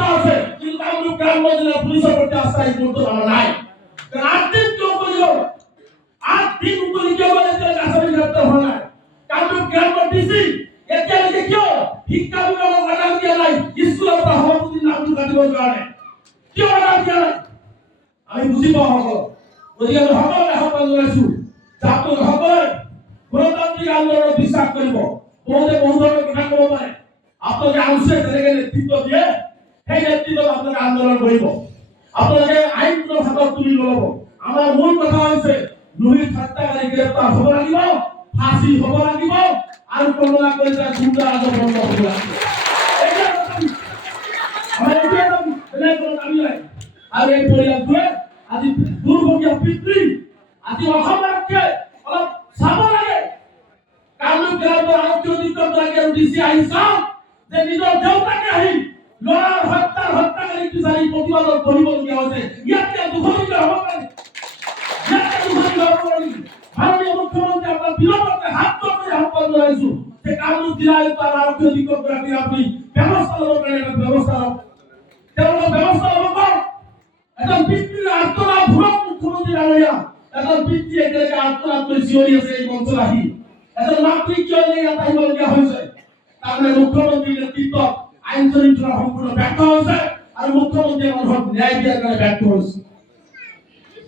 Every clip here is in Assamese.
আস্থা আছে, কিন্তু কামরূপ গ্রাম্য জেলার পুলিশের প্রতি আস্থা এই মুহূর্তে আমার নাই। কারণ 8 দিন কেউ বলিল, 8 দিন উপরে কেউ বলে যে আসামি গ্রেপ্তার হয় না। কামরূপ গ্রাম্য ডিসি এতিয়ালৈকে কিয় শিক্ষা বিভাগক অৰ্ডাৰ দিয়া নাই স্কুলৰ পৰা সভাপতিৰ নামটো কাটিবৰ কাৰণে? কিয় অৰ্ডাৰ দিয়া নাই? আমি বুজি পাওঁ সকলো। গতিকে আমি সকলোৱে আহ্বান জনাইছো যে আপোনালোকে গণতান্ত্ৰিক আন্দোলনত বিশ্বাস কৰিব। বহুতে বহু ধৰণৰ কথা ক'ব পাৰে, আপোনালোকে আলোচনাত যেনেকৈ নেতৃত্ব দিয়ে সেই নেতৃত্বত আপোনালোকে আন্দোলন কৰিব, আপোনালোকে আইনটো হাতত তুলি ল'ব। আমাৰ মূল কথা হৈছে লোহিত হত্যাকাৰী গ্ৰেপ্তাৰ হ'ব লাগিব, ফাঁচি হ'ব লাগিব, আৰু কমলা কলিতা গুণ্ডা ৰাজ বন্ধ হ'ব লাগিব। আমাৰ এইটো একদম বেলেগ কোনো দাবী নাই। আৰু এই পৰিয়ালটোৱে আজি দুৰ্ভগীয়া পিতৃ, আজি অসমকে অলপ চাব লাগে। কামৰূপ জিলাৰ আৰক্ষী অধীক্ষক আৰু ডিচি আহি চাওক যে নিজৰ দেউতাকে আহি ল'ৰাৰ হত্যাকাৰী বিচাৰি প্ৰতিবাদত বহিবলগীয়া হৈছে। ইয়াতকে দুখনীয়া হ'ব পাৰে? ইয়াতকে দুখনীয়া হ'ব পাৰে? মাননীয় মুখ্যমন্ত্ৰী আপোনাৰ বিলম্বতে হাত জোৰ আহ্বান জনাইছো যে কামৰূপ জিলা আয়ুক্ত আৰু আৰক্ষী অধীক্ষকগৰাকী আপুনি ব্যৱস্থা ল'ব কাৰণে এটা ব্যৱস্থা লওক, তেওঁলোকৰ ব্যৱস্থা ল'ব কওক। এজন পিতৃৰ আত্মনাথ ভূৰক মুখ্যমন্ত্ৰী ডাঙৰীয়া, এজন পিতৃ একেলগে আত্মনাথ লৈ চিঞৰি আছে এই মঞ্চত আহি। এজন মাতৃ কিয় ইয়াত আহিবলগীয়া হৈছে? তাৰমানে মুখ্যমন্ত্ৰীৰ নেতৃত্বত আইন শৃংখলা সম্পূৰ্ণ ব্যৰ্থ হৈছে আৰু মুখ্যমন্ত্ৰীয়ে মানুহক ন্যায় দিয়াৰ কাৰণে ব্যৰ্থ হৈছে।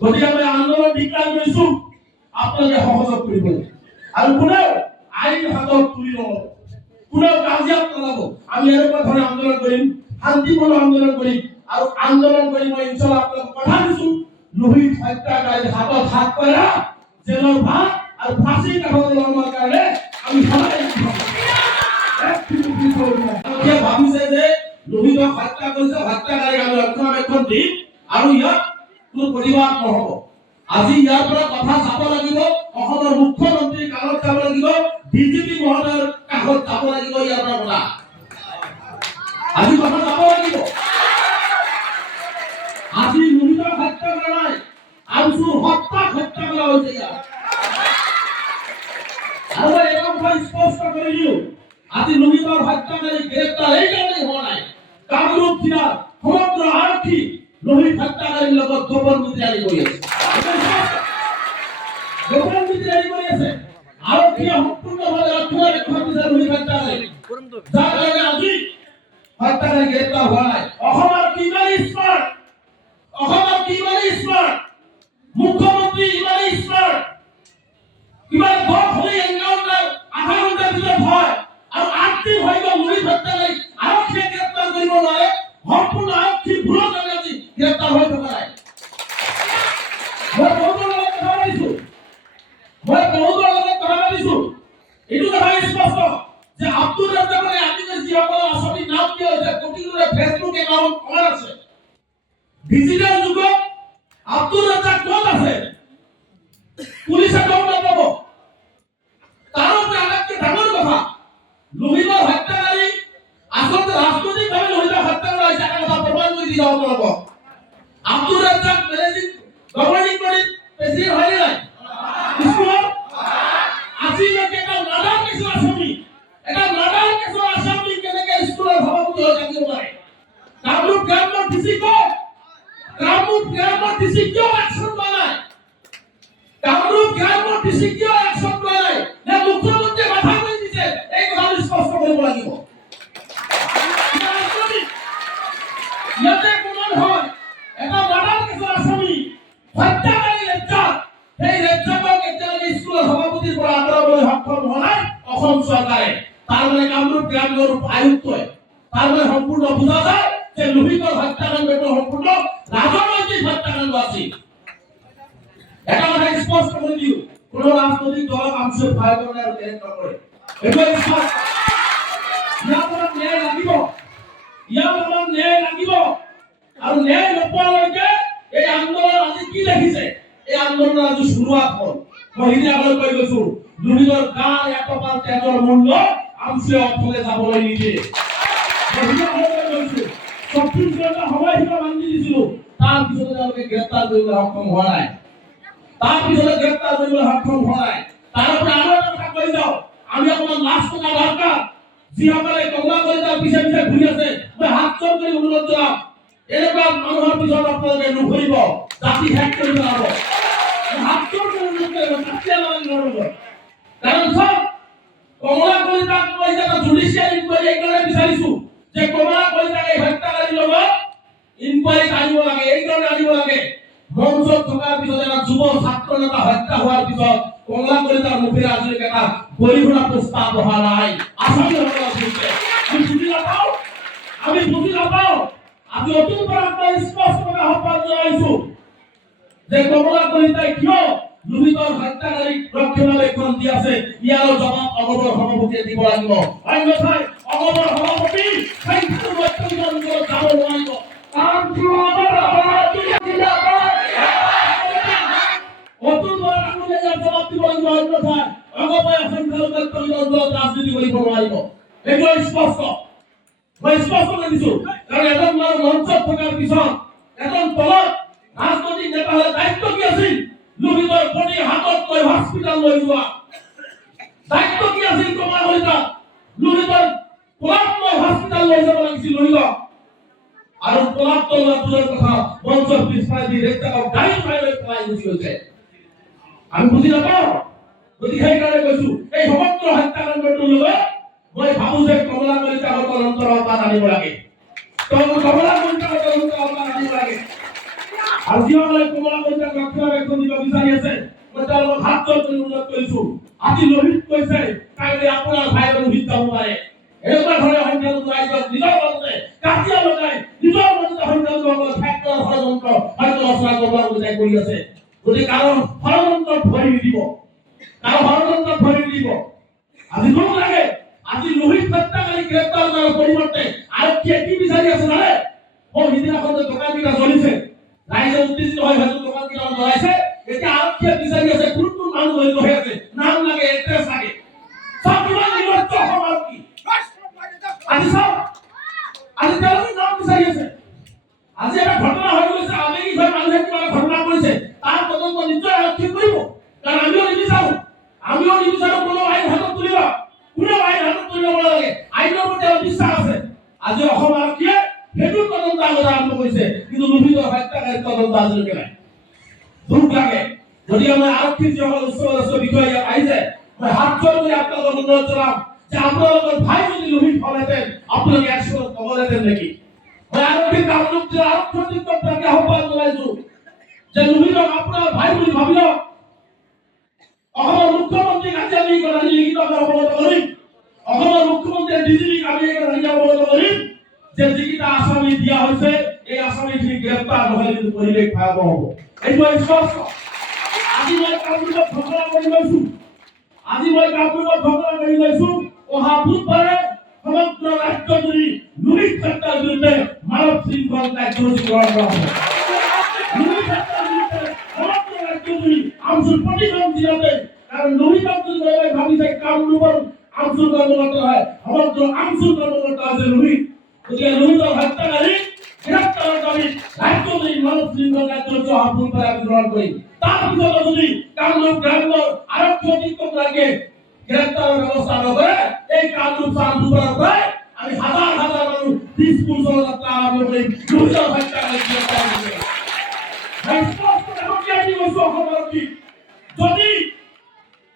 গতিকে আমি আন্দোলন ডিক্লেয়াৰ কৰিছো, আপোনালোকে সহযোগ কৰিব আৰু কোনেও আইন হাতত তুলি ল'ব, কোনেও কাজিয়াত নালাব। আমি এনেকুৱা ধৰণে আন্দোলন কৰিম, শান্তিপূৰ্ণ আন্দোলন কৰিম আৰু আন্দোলন কৰি মই ইনশাআল্লাহ আপোনালোকক কথা দিছো, লোহিত হত্যাকাৰীৰ হাতত হাত কৰা জেলৰ ভাত আৰু ফাঁচীৰ কাষত লগাবৰ কাৰণে আমি সদায় ভাবিছে যে লোহিতক হত্যা কৰিছে, হত্যাকাৰীক আমি ৰক্ষণাবেক্ষণ দিম আৰু ইয়াত কোনো প্ৰতিবাদ নহ'ব। আজি ইয়াৰ পৰা কথা যাব লাগিব, অসমৰ মুখ্যমন্ত্ৰীৰ কাষত যাব লাগিব, ডিজিপি মহোদয়ৰ কাষত যাব লাগিব। ইয়াৰ পৰা কথা আজি কথা যাব লাগিব। আজি লোহিতক হত্যা কৰা নাই, আনচুৰ হত্যাক হত্যা কৰা হৈছে ইয়াত। আৰু মই এটা কথা স্পষ্ট কৰি দিওঁ, আজি লোহিতৰ হত্যাকাৰী গ্ৰেপ্তাৰ এই কাৰণেই হোৱা নাই, কামৰূপ জিলাৰ সমগ্ৰ আৰক্ষী লোহিত হত্যাকাৰীৰ লগত গোপন মিত্ৰালি কৰি আছে। গোপন মিত্ৰালি কৰি আছে। আৰক্ষীয়ে সম্পূৰ্ণভাৱে ৰক্ষণাবেক্ষণ দিছে লোহিত হত্যাকাৰী, যাৰ কাৰণে আজি হত্যাকাৰী গ্ৰেপ্তাৰ হোৱা নাই। অসমৰ কিমানে স্মাৰ্ট, অসমৰ কিমানে স্মাৰ্ট, মুখ্যমন্ত্ৰী ইমানে স্মাৰ্ট, কিবা দল হ'লে এনকাউণ্টাৰ আধা ঘণ্টাৰ ভিতৰত হয় আৰু 8 দিন হৈ গ'ল লোহিত হত্যাকাৰী আৰক্ষীয়ে গ্ৰেপ্তাৰ কৰিব নোৱাৰে। সম্পূৰ্ণ আৰক্ষী ভুলৰ কাৰণে আজি গ্ৰেপ্তাৰ হৈ থকা নাই। মই বহুতৰ লগত কথা পাতিছো, এইটো কথা স্পষ্ট যে আব্দুল ৰাজ্জাকে আজিলৈ যিসকলৰ আসামীৰ নাম দিয়া হৈছে, প্ৰতিটোৰে ফেচবুক একাউণ্ট অন আছে। ডিজিটেল যুগত আব্দুল ৰাজ্জাক ক'ত আছে? পুলিচে গম নাপাব। তাৰোপৰি আটাইতকৈ ডাঙৰ কথা, লোহিতৰ হত্যাকাৰী আচলতে ৰাজনৈতিকভাৱে লোহিতৰ হত্যা কৰা হৈছে। এটা কথা প্ৰমাণ কৰি দি যাওঁ আপোনালোকক। আব্দুল ৰাজ্জাক গভৰ্ণিং বডীত প্ৰেচিডেণ্ট হয়নে নাই? স্কুলত আজিলৈকে এটা মাৰ্ডাৰ কেছৰ আসামী, কেনেকৈ স্কুলৰ সভাপতি হৈ থাকিব পাৰে? কামৰূপ গ্ৰাম্যৰ ডিচি ক'ত? কামৰূপ গ্ৰাম্যৰ ডিচি কিয় একশ্যন লোৱা নাই? কামৰূপ গ্ৰাম্যৰ ডিচি কিয় একশ্যন লোৱা নাই? নে মুখ্যমন্ত্ৰীয়ে মাথা মাৰি দিছে? এই কথাটো স্পষ্ট কৰিব লাগিব। ইয়াতে প্ৰমাণ হয় এটা মাৰ্ডাৰ কেছৰ আসামী হত্যাকাৰী ৰেজ্জাক, সেই ৰেজ্জাকক এতিয়ালৈকে স্কুলৰ সভাপতিৰ পৰা আঁতৰাবলৈ সক্ষম হোৱা নাই অসম চৰকাৰে। তাৰমানে কামৰূপ গ্ৰাম্যৰ আয়ুক্তই তাৰমানে সম্পূৰ্ণ বুজা যায় যে লোহিতৰ হত্যাকাণ্ডটো সম্পূৰ্ণ ৰাজনৈতিক হত্যাকাণ্ড আছিল। এটা কথা স্পষ্ট কৰি দিওঁ, কোনো ৰাজনৈতিক দলক আমচুৰ ভয় কৰে আৰু কেনেকৈ নকৰে। এইটো স্পষ্ট। ইয়াৰ পৰা ন্যায় লাগিব, ইয়াৰ পৰা ন্যায় লাগিব আৰু ন্যায় নোপোৱালৈকে এই আন্দোলন আজি কি দেখিছে? এই আন্দোলন আজি শুৰুৱাত হ'ল। মই সিদিনালৈ কৈ গৈছো, লোহিতৰ গাৰ এটপাল তেজৰ মূল্য আমচুৱে অথলে যাবলৈ নিদিয়ে। মই সিদিনালৈ কৈ গৈছো, 24 ঘণ্টা সময়সীমা বান্ধি দিছিলো, তাৰ পিছতে তেওঁলোকে গ্ৰেপ্তাৰ কৰিবলৈ সক্ষম হোৱা নাই। তাৰ পৰা আৰু এটা কথা কৈ যাওঁ, আমি অকণমান লাজ টকা দৰকাৰ যিসকলে কমলা কলিতাৰ পিছে পিছে ঘূৰি আছে মই হাত জোৰ কৰি অনুৰোধ জনাম এনেকুৱা মানুহৰ পিছত আপোনালোকে নুঘূৰিব জাতি শেষ কৰি পেলাব হাত জোৰ কৰি অনুৰোধ কৰিব জাতীয় নৰব কাৰণ চব কমলা কলিতাক মই এটা জুডিচিয়েল ইনকুৱাৰী এইকাৰণে বিচাৰিছো যে কমলা কলিতাক এই হত্যাকাৰীৰ লগত ইনকুৱাৰী আনিব লাগে এইকাৰণে আনিব লাগে মঞ্চত থকাৰ পিছত এটা যুৱ ছাত্ৰ নেতা হত্যা হোৱাৰ পিছত কমলা কলিতাৰ মুখেৰে আজিলৈকে এটা গৰিহণা প্ৰস্তাৱ অহা নাই আসামীসকলৰ বিৰুদ্ধে আমি বুজি নাপাওঁ আজি অতুল বৰাক স্পষ্টভাৱে আহ্বান জনাইছো যে কমলা কলিতাই কিয় লুহিতৰ হত্যাকাৰীক ৰক্ষণাবেক্ষণ দি আছে ইয়াৰ জবাব অগমৰ সভাপতিয়ে দিব লাগিব অন্যথাই অগমৰ সভাপতি সংখ্যাটো বৰ্তমান যাব নোৱাৰিব কাৰণ অতুল বৰাক ইয়াৰ জবাব দিব লাগিব অন্যথাই অগময় সংখ্যালঘু ৰাজনীতি কৰিব নোৱাৰিব এইটো স্পষ্ট মই স্পষ্ট কৰি দিছো কাৰণ এজন মানুহ মঞ্চত থকাৰ পিছত এজন তলত ৰাজনৈতিক নেতা হ'লে দায়িত্ব কি আছিল লুহিতৰ বডি হাতত লৈ হস্পিটাল লৈ যোৱা দায়িত্ব কি আছিল কমলা কলিতা লুহিতৰ পলাপ লৈ হস্পিটাল লৈ যাব লাগিছিল লুহিতক আৰু পলাপ তোলা দূৰৰ কথা মঞ্চৰ পিছফালে দি ৰেক্টাৰক গাড়ী উঠাই লৈ পেলাই গুচি গৈছে আমি বুজি নাপাওঁ গতিকে সেইকাৰণে কৈছো এই সমগ্ৰ হত্যাকাণ্ডটোৰ লগত মই ভাবো যে কমলা কলিতাৰ তদন্তৰ আহ্বান আনিব লাগে কমলা কলিতাৰ তদন্তৰ আহ্বান আনিব লাগে আৰু যিসকলে কমলা কলিতাক ৰক্ষণাবেক্ষণ দিব বিচাৰি আছে মই তেওঁলোকক হাত জোৰ কৰি অনুৰোধ কৰিছো আজি লোহিত কৈছে কাইলৈ আপোনাৰ ভাই লোহিত যাব পাৰে এনেকুৱা ধৰণে সংখ্যালঘু ৰাইজক নিজৰ মাজতে কাজিয়া লগাই নিজৰ মাজতে সংখ্যালঘুসকলক ঠেক কৰাৰ ষড়যন্ত্ৰ হয়তো ৰচনা কমলা কলিতাই কৰি আছে গতিকে কাৰণ ষড়যন্ত্ৰত ভৰি নিদিব আজি দুখ লাগে আজি লোহিত হত্যাকাৰী গ্ৰেপ্তাৰ কৰাৰ পৰিৱৰ্তে আৰক্ষীয়ে কি বিচাৰি আছে জানে সিদিনাখন দোকানকেইটা জ্বলিছে ৰাইজে উত্তেজিত হৈ হয়তো দোকানকেইটা জ্বলাইছে এতিয়া আৰক্ষীয়ে বিচাৰি আছে কোন কোন মানুহ জড়িত হৈ আছে নাম লাগে এড্ৰেছ লাগে সব কিমান নিৰ্লজ্জ সমাজ কি আজি চাওক আজি তেওঁলোকে নাম বিচাৰি আছে আজি এটা ঘটনা হৈ গৈছে আবেগিক হৈ মানুহে কিবা ঘটনা কৰিছে তাৰ তদন্ত নিশ্চয় আৰক্ষী কৰিব কাৰণ আমিও নিবিচাৰো কোনো আইন হাতত তুলিব কোনো আইন হাতত তুলিব নালাগে আইনৰ প্ৰতি বিশ্বাস আছে আজি অসম আৰক্ষীয়ে সেইটো তদন্ত আগত আৰম্ভ কৰিছে কিন্তু লুহিতৰ হত্যাকাৰীৰ তদন্ত আজিলৈকে নাই দুখ লাগে যদি আমি আৰক্ষীৰ যিসকল উচ্চপদস্থ বিষয়া ইয়াত আহিছে মই হাত জোৰ কৰি আপোনালোকক অনুৰোধ জনাম যে আপোনালোকৰ ভাই যদি লুহিত হলহেঁতেন আপোনালোকে একশনত ক'বহেঁতেন নেকি মই আৰক্ষীৰ কামৰূপ জিলা আৰক্ষী অধীক্ষককে আহ্বান জনাইছো যে লুহিতক আপোনাৰ ভাই বুলি ভাবি লওক অসমৰ মুখ্যমন্ত্ৰীক আজি আমি লিখিতভাৱে অৱগত কৰিম অসমৰ মুখ্যমন্ত্ৰীয়ে ডিজিপিক আমি অৱগত কৰিম যে যিকেইটা আসামী দিয়া হৈছে এই আসামীখিনি গ্ৰেপ্তাৰ নহ'লে কিন্তু পৰিৱেশ ভয়াৱহ হ'ব এইটো স্পষ্ট আজি মই কামৰূপত ঘোষণা কৰি লৈছো অহা বুধবাৰে সমগ্ৰ ৰাজ্যজুৰি লুহিত হত্যাৰ বিৰুদ্ধে মানৱ শৃংখল কাৰ্যসূচী গ্ৰহণ কৰা হ'ব লুহিত হত্যাৰ বিৰুদ্ধে সমগ্ৰ ৰাজ্যজুৰি আমচুৰ প্ৰতিখন জিলাতে কাৰণ লুহিতক যদি ভাবিছে কামৰূপৰ আমচুৰ কৰ্মকৰ্তা হয় সমগ্ৰ আমচুৰ কৰ্মকৰ্তা আছে লুহিত গতিকে লুহিতৰ হত্যাকাৰী গ্ৰেপ্তাৰৰ দাবীত ৰাজ্যজুৰি মানৱ শৃংখল কাৰ্যসূচী অহা বুধবাৰে আমি গ্ৰহণ কৰিম তাৰপিছত যদি কামৰূপ গ্ৰাম্যৰ আৰক্ষী অধীক্ষকগৰাকীয়ে গ্ৰেপ্তাৰৰ ব্যৱস্থা নকৰে এই কামৰূপ চান্দুপাৰাৰ পৰাই আমি হাজাৰ হাজাৰ মানুহ দিছপুৰ যাত্ৰা আৰম্ভ কৰিম লুহিতৰ হত্যাকাৰী গ্ৰেপ্তাৰ কৰিবলৈ যদি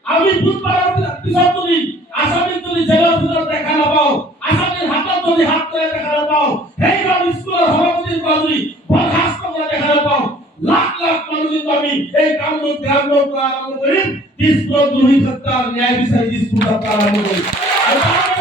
আমি বুধবাৰৰ পিছত যদি আসামীক যদি জেলৰ ভিতৰত দেখা নাপাওঁ আসামীৰ হাতত যদি হাত লৈ দেখা নাপাওঁ সেইখন স্কুলৰ সভাপতিৰ পৰা যদি বৰখাস্ত কৰা দেখা নাপাওঁ লাখ লাখ মানুহ কিন্তু আমি এই কামৰূপ গ্ৰাম্যৰ পৰা আৰম্ভ কৰিম দিছপুৰত লুহিত হত্যাৰ ন্যায় বিচাৰি দিছপুৰ যাত্ৰা আৰম্ভ কৰিম